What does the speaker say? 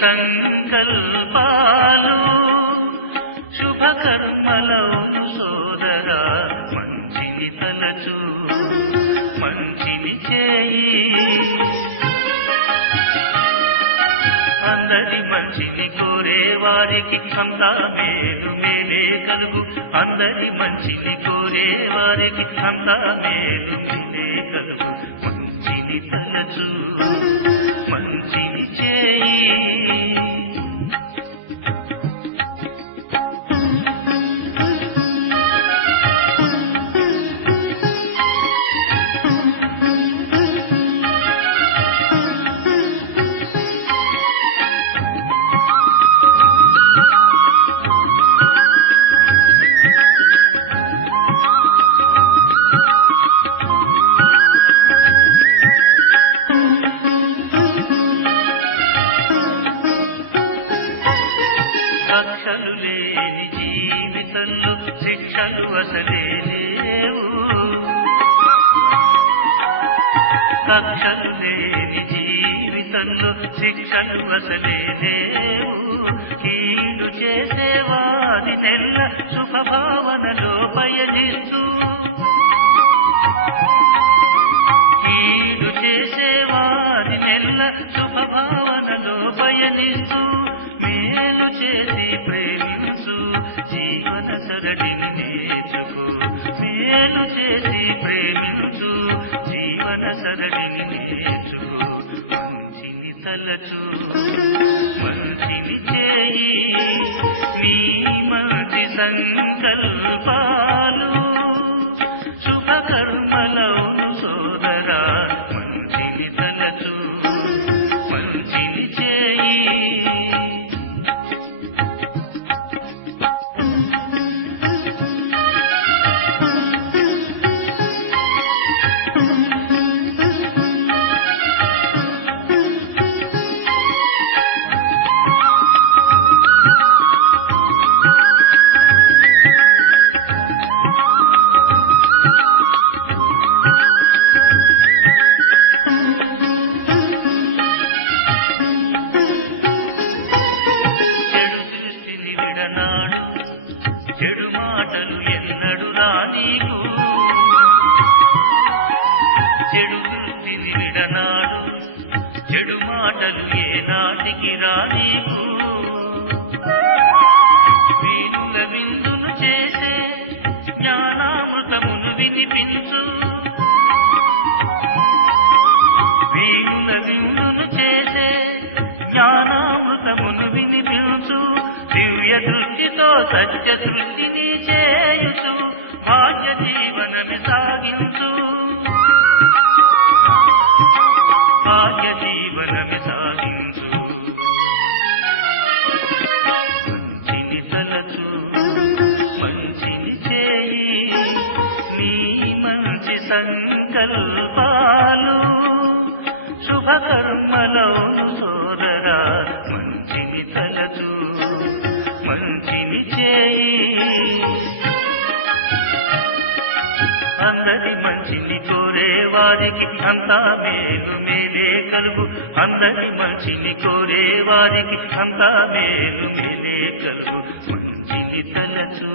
సంకల్పాలు శుభకర్మలవును సోదరా మంచిని తలచు మంచిని చేయి. అందరి మంచిని కోరే వారికి అంతా మేలు మేలే కలుగు. అందరి మంచిని కోరే వారికి అంతా మేలు మేలే కలుగు. మంచిని తలచు. శిక్షలు లేని జీవితంలో శిక్షలు అసలే లేవు. కక్షలు లేని జీవితంలో శిక్షలు అసలే లేవు. కీడు చేసేవాది తెల్ల సుఖభావన జీవన నేర్చుకో మంచిని తలచు మంచిని చేయి నీ మంచి సంకల్పా. దివ్య దృష్టితో సత్య దృష్టిని చేయుచు భాగ్య జీవనమి సాగించు. భాగ్య జీవనమి సాగించు. మంచిని తలచు మంచిని చేయి నీ మంచి సంకల్పాలు శుభకర్మలో వారికి అంతా మేలు మేలే కలుగు. అందరి మంచిని కోరే వారికి అంతా మేలు మేలే కలుగు. మంచిని తలచు